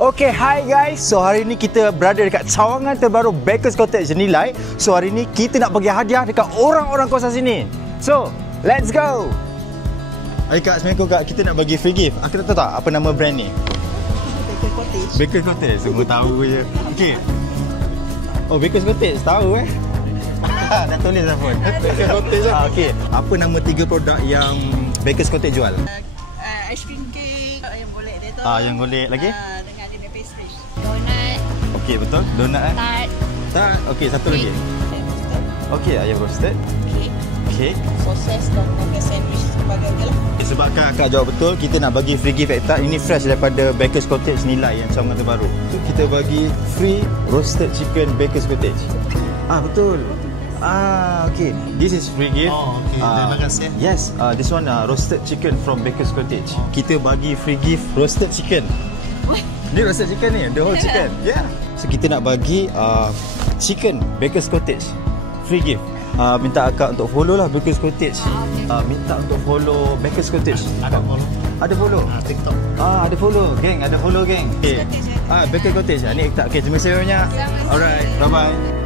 Okay, hi guys. So hari ni kita berada dekat cawangan terbaru Baker's Cottage Nilai. So hari ni kita nak bagi hadiah dekat orang-orang kawasan sini. So, let's go. Hai Kak, Assalamualaikum Kak. Kita nak bagi free gift. Aku tak tahu tak apa nama brand ni? Baker's Cottage. Baker's Cottage. Semua tahu je. Okay. Oh, Baker's Cottage. Tahu dah tulis dah pun. Baker's Cottage lah. Okay. Apa nama 3 produk yang Baker's Cottage jual? Ice cream cake yang golek dia tu. Yang golek lagi? Dengan dia pastry. Donat, Okey, betul. Donat tart, Tak. Okey, satu lagi. Okey, ayam roasted. cake, Cake. Soses dan sandwich sebagainya lah. Sebabkan akak jawab betul, kita nak bagi free gift ektak. Ini fresh daripada Baker's Cottage Nilai yang cawangan terbaru. Kita bagi free roasted chicken Baker's Cottage. Betul. Okay. This is free gift. Oh, okay. Terima kasih. Yes, this one roasted chicken from Baker's Cottage. Kita bagi free gift roasted chicken. Ni roasted chicken ni, the whole chicken. Yeah. So kita nak bagi chicken Baker's Cottage. Free gift. Minta akak untuk follow lah Baker's Cottage. Minta untuk follow Baker's Cottage. Ada follow. Ada follow. TikTok. Ada follow, geng. Ada follow, geng. Okay. Cottage, Baker's Cottage. Ni ektak. Okay, terima kasih banyak. Alright, bye-bye.